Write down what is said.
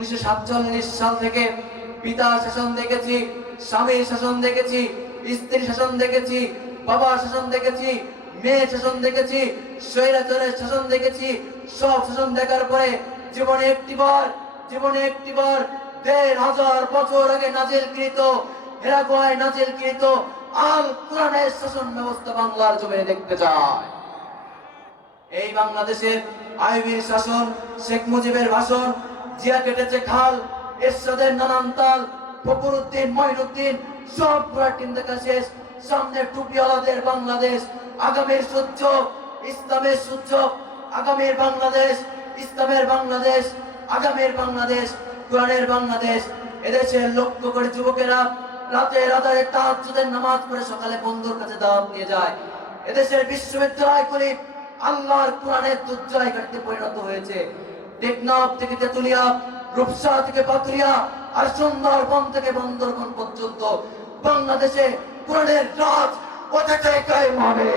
1947 সাল থেকে পিতা শাসন দেখেছি, স্বামীর শাসন দেখেছি, স্ত্রী শাসন দেখেছি, বাবার শাসন দেখেছি, মেয়ের শাসন দেখেছি, স্বৈরাচারের শাসন দেখেছি। সব শাসন দেখার পরে জীবনে একটিবার 1500 বছর আগে নাজিলকৃত হেরাগুয়ায় নাজিলকৃত আল কোরআনের শাসন ব্যবস্থা বাংলার জমিনে দেখতে চায়। এই বাংলাদেশের আইবির শাসন, শেখ মুজিবের ভাষণ, জিয়া কেটেছে খাল, এরশাদের নানান তাল, ফখরুদ্দিন, মঈনুদ্দিন সব পুরাটিন দেখা শেষ। সামনে টুপিওয়ালাদের বাংলাদেশ, আগামীর সূর্য ইসলামের সূর্য, আগামীর বাংলাদেশ ইসলামের বাংলাদেশ, আগামীর বাংলাদেশ কোরআনের বাংলাদেশ। এদেশের লক্ষ করে যুবকেরা রাতের আধারে তাহাজ্জুদের নামাজ পড়ে সকালে বন্ধুর কাছে দাওয়াত নিয়ে যায়। এদেশের বিশ্ববিদ্যালয়গুলি আল্লাহর কোরআনের দুর্জয় ঘাটতে পরিণত হয়েছে। টেকনাফ থেকে তেতুলিয়া, রূপসা থেকে পাতুরিয়া, আর সুন্দরবন থেকে বন্দরবন পর্যন্ত বাংলাদেশে কোরআনের রাজ কোথা থেকে কায়েম হবে।